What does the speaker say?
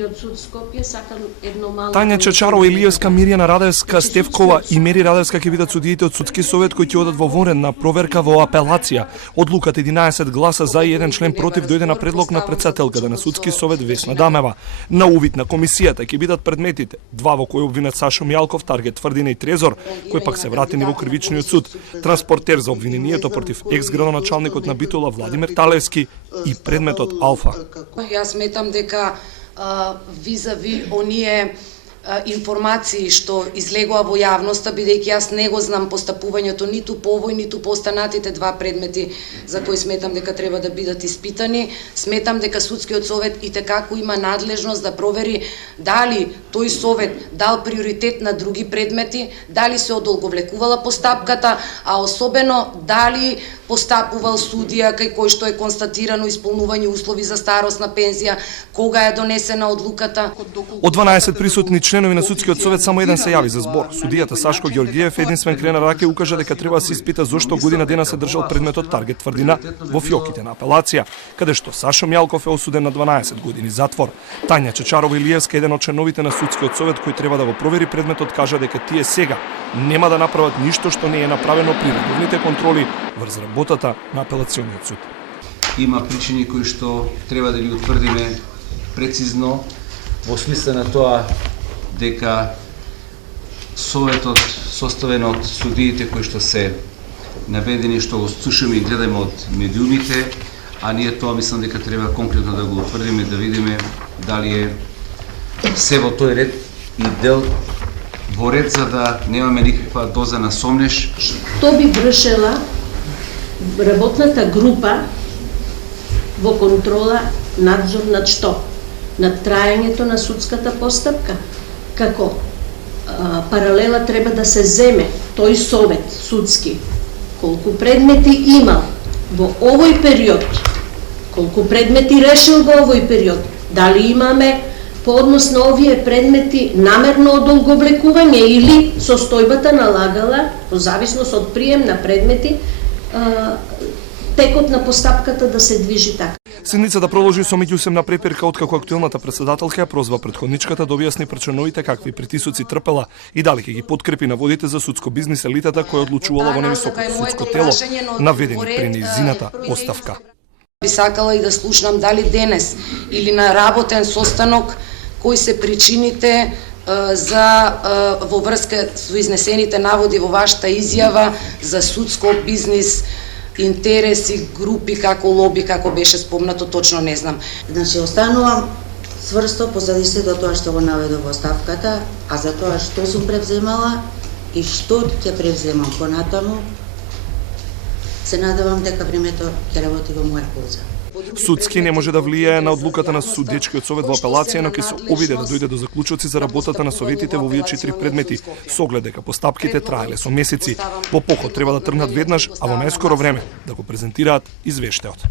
Врховниот суд Скопје сакам едно мало. Тања Чачарова, Илиевска, Мирјана Радевска, Стевкова и Мери Радевска ќе бидат судиите од судски совет кои ќе одат во вонредна проверка во апелација. Одлуката 11 гласа за и 1 член против дојде на предлог на претседателката на судски совет Весна Дамева. На увид на комисијата ќе бидат предметите: 2 во кои обвинет Сашо Мјалков, Таргет Тврдина и Трезор, кои пак се вратени во кривичниот суд, транспортер за обвинението против екс-градоначалникот на Битола Владимир Талевски и предметот Алфа. Јас сметам дека визави оние информации што излегува во јавноста, бидејќи јас не го знам постапувањето ниту по овој, ниту по останатите 2 предмети за кои сметам дека треба да бидат испитани. Сметам дека судскиот совет итекако има надлежност да провери дали тој совет дал приоритет на други предмети, дали се одолговлекувала постапката, а особено дали постапувал судија кај кој што е констатирано исполнување услови за старосна пензија, кога е донесена одлуката. Од 12 присутни членови на судскиот совет само еден се јави за збор. Судијата Сашко Ѓорѓиев единствен крена раке и укажа дека треба да се испита зошто година дена се држал предметот Таргет Тврдина во фиоките на апелација, каде што Сашо Мјалков е осуден на 12 години затвор. Тања Чачарова Илиевска, еден од членовите на судскиот совет кој треба да го провери предметот, кажа дека тие сега нема да направат ништо што не е направено при редовните контроли врз работата на апелациониот суд. Има причини кои што треба да ги утврдиме прецизно во смисла на тоа дека советот составен од судиите кои што се наведени, што го слушаме и гледаме од медиумите, а ние тоа мислам дека треба конкретно да го утврдиме, да видиме дали е се во тој ред и дел во ред, за да немаме никаква доза на сомнеш. Што би вршела работната група во контрола, надзор над што? Над траењето на судската постапка. Како паралела треба да се земе тој совет судски, колку предмети имал во овој период, колку предмети решил во овој период, дали имаме по однос на овие предмети намерно одолговлекување или состојбата налагала, во зависност од прием на предмети, текот на постапката да се движи така. Седницата продолжи со меѓусебна препирка откако актуелната претседателка ја прозва претходничката да објасни пред членовите какви притисоци трпела и дали ќе ги подкрепи наводите за судско бизнис елитата која одлучувала во невисокото судско тело, наведени при нејзината оставка. Би сакала и да слушнам дали денес или на работен состанок кои се причините за во врска со изнесените наводи во вашата изјава за судско бизнис интереси, групи, како лоби, како беше спомнато, точно не знам. Значи, останувам цврсто позади се до тоа што го наведов во ставката, а за тоа што сум превземала и што ќе превземам понатаму, се надевам дека времето ќе работи во моја полза. Судски не може да влијае на одлуката на судечкиот совет во апелација, но ќе се обиде да дојде до заклучоци за работата на советите во овие 4 предмети, со оглед дека постапките траеле со месеци. Во поход треба да тргнат веднаш, а во најскоро време да го презентираат извештајот.